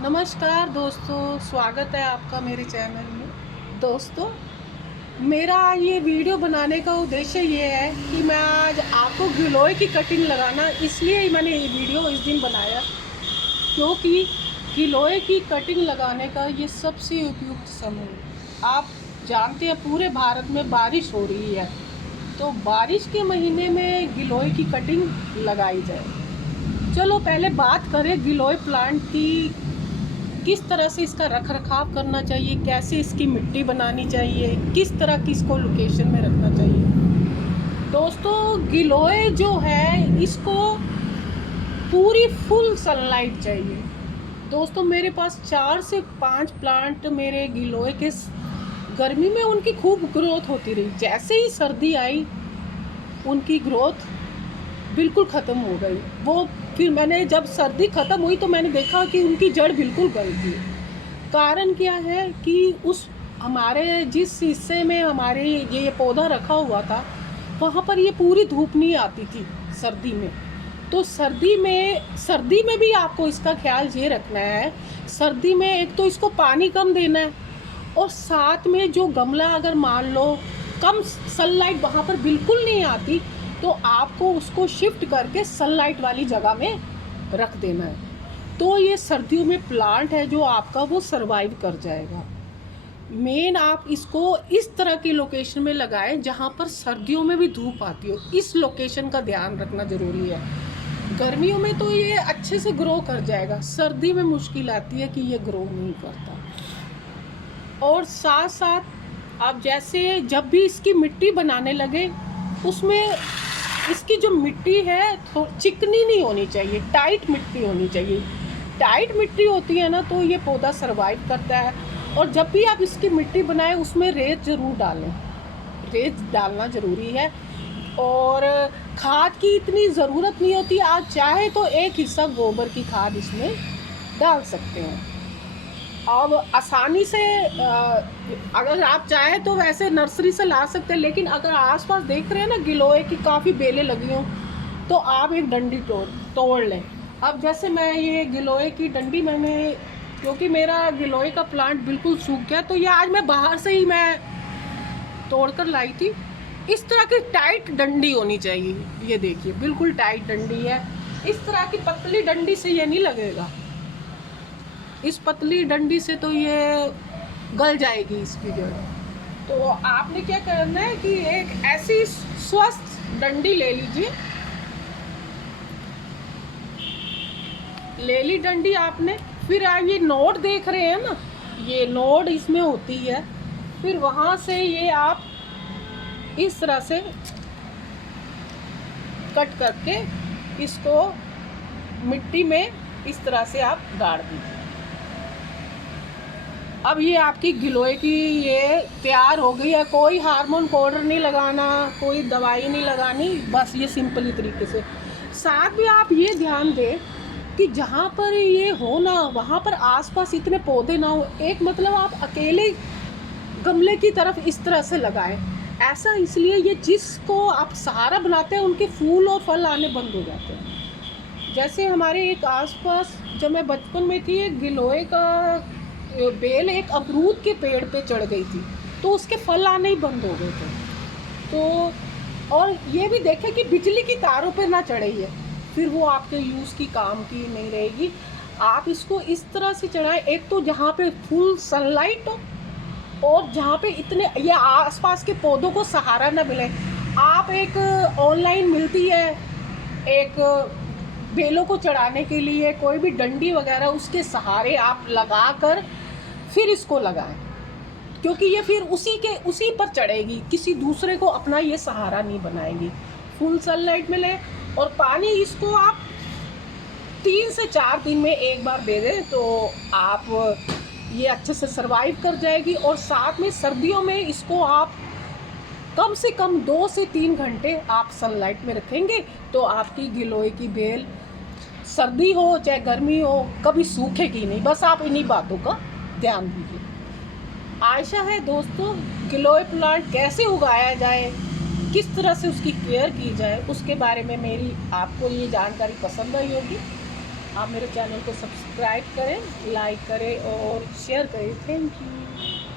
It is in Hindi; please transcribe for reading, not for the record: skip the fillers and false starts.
नमस्कार दोस्तों, स्वागत है आपका मेरे चैनल में। दोस्तों, मेरा ये वीडियो बनाने का उद्देश्य ये है कि मैं आज आपको गिलोय की कटिंग लगाना, इसलिए मैंने ये वीडियो इस दिन बनाया क्योंकि गिलोय की कटिंग लगाने का ये सबसे उपयुक्त समय है। आप जानते हैं पूरे भारत में बारिश हो रही है, तो बारिश के महीने में गिलोय की कटिंग लगाई जाए। चलो पहले बात करें गिलोय प्लांट की, किस तरह से इसका रख रखाव करना चाहिए, कैसे इसकी मिट्टी बनानी चाहिए, किस तरह की इसको लोकेशन में रखना चाहिए। दोस्तों, गिलोय जो है इसको पूरी फुल सनलाइट चाहिए। दोस्तों, मेरे पास 4 से 5 प्लांट मेरे गिलोय के गर्मी में उनकी खूब ग्रोथ होती रही। जैसे ही सर्दी आई उनकी ग्रोथ बिल्कुल ख़त्म हो गई। वो फिर मैंने जब सर्दी ख़त्म हुई तो मैंने देखा कि उनकी जड़ बिल्कुल गल गई। कारण क्या है कि उस हमारे जिस हिस्से में हमारे ये पौधा रखा हुआ था वहाँ पर ये पूरी धूप नहीं आती थी सर्दी में। तो सर्दी में भी आपको इसका ख्याल ये रखना है। सर्दी में एक तो इसको पानी कम देना है, और साथ में जो गमला अगर मान लो कम सनलाइट वहाँ पर बिल्कुल नहीं आती, तो आपको उसको शिफ्ट करके सनलाइट वाली जगह में रख देना है। तो ये सर्दियों में प्लांट है जो आपका वो सरवाइव कर जाएगा। मेन आप इसको इस तरह की लोकेशन में लगाएं जहाँ पर सर्दियों में भी धूप आती हो। इस लोकेशन का ध्यान रखना ज़रूरी है। गर्मियों में तो ये अच्छे से ग्रो कर जाएगा, सर्दी में मुश्किल आती है कि ये ग्रो नहीं करता। और साथ साथ आप जैसे जब भी इसकी मिट्टी बनाने लगे, उसमें इसकी जो मिट्टी है चिकनी नहीं होनी चाहिए, टाइट मिट्टी होनी चाहिए। टाइट मिट्टी होती है ना तो ये पौधा सरवाइव करता है। और जब भी आप इसकी मिट्टी बनाएं उसमें रेत ज़रूर डालें, रेत डालना ज़रूरी है। और खाद की इतनी ज़रूरत नहीं होती, आप चाहे तो 1 हिस्सा गोबर की खाद इसमें डाल सकते हैं। अब आसानी से अगर आप चाहें तो वैसे नर्सरी से ला सकते हैं, लेकिन अगर आसपास देख रहे हैं ना गिलोय की काफ़ी बेलें लगी हों, तो आप एक डंडी तोड़ लें। अब जैसे मैं ये गिलोय की डंडी मैंने, क्योंकि मेरा गिलोय का प्लांट बिल्कुल सूख गया, तो ये आज मैं बाहर से ही मैं तोड़ कर लाई थी। इस तरह की टाइट डंडी होनी चाहिए। ये देखिए बिल्कुल टाइट डंडी है। इस तरह की पतली डंडी से ये नहीं लगेगा। इस पतली डंडी से तो ये गल जाएगी इसकी जड़। तो आपने क्या करना है कि एक ऐसी स्वस्थ डंडी ले लीजिए। ले ली डंडी आपने, फिर आप ये नोड देख रहे हैं ना, ये नोड इसमें होती है। फिर वहाँ से ये आप इस तरह से कट करके इसको मिट्टी में इस तरह से आप गाड़ दीजिए। अब ये आपकी गिलोय की ये तैयार हो गई है। कोई हार्मोन पाउडर नहीं लगाना, कोई दवाई नहीं लगानी, बस ये सिंपली तरीके से। साथ भी आप ये ध्यान दें कि जहाँ पर ये हो ना वहाँ पर आसपास इतने पौधे ना हो। एक मतलब आप अकेले गमले की तरफ इस तरह से लगाएं। ऐसा इसलिए ये जिसको आप सहारा बनाते हैं उनके फूल और फल आने बंद हो जाते हैं। जैसे हमारे एक आसपास जब मैं बचपन में थी, एक गिलोय का बेल एक अमरूद के पेड़ पे चढ़ गई थी, तो उसके फल आने ही बंद हो गए थे। तो और ये भी देखें कि बिजली की तारों पे ना चढ़ी है, फिर वो आपके यूज़ की काम की नहीं रहेगी। आप इसको इस तरह से चढ़ाएं, एक तो जहाँ पे फुल सनलाइट हो और जहाँ पे इतने ये आसपास के पौधों को सहारा ना मिले। आप एक ऑनलाइन मिलती है एक बेलों को चढ़ाने के लिए कोई भी डंडी वगैरह, उसके सहारे आप लगा कर फिर इसको लगाएं, क्योंकि ये फिर उसी पर चढ़ेगी, किसी दूसरे को अपना ये सहारा नहीं बनाएगी। फुल सनलाइट में लें और पानी इसको आप 3 से 4 दिन में एक बार दे दें, तो आप ये अच्छे से सरवाइव कर जाएगी। और साथ में सर्दियों में इसको आप कम से कम 2 से 3 घंटे आप सनलाइट में रखेंगे, तो आपकी गिलोय की बेल सर्दी हो चाहे गर्मी हो कभी सूखेगी नहीं। बस आप इन्हीं बातों का ध्यान दीजिए। आशा है दोस्तों गिलोय प्लांट कैसे उगाया जाए, किस तरह से उसकी केयर की जाए, उसके बारे में मेरी आपको ये जानकारी पसंद आई होगी। आप मेरे चैनल को सब्सक्राइब करें, लाइक करें और शेयर करें। Thank you.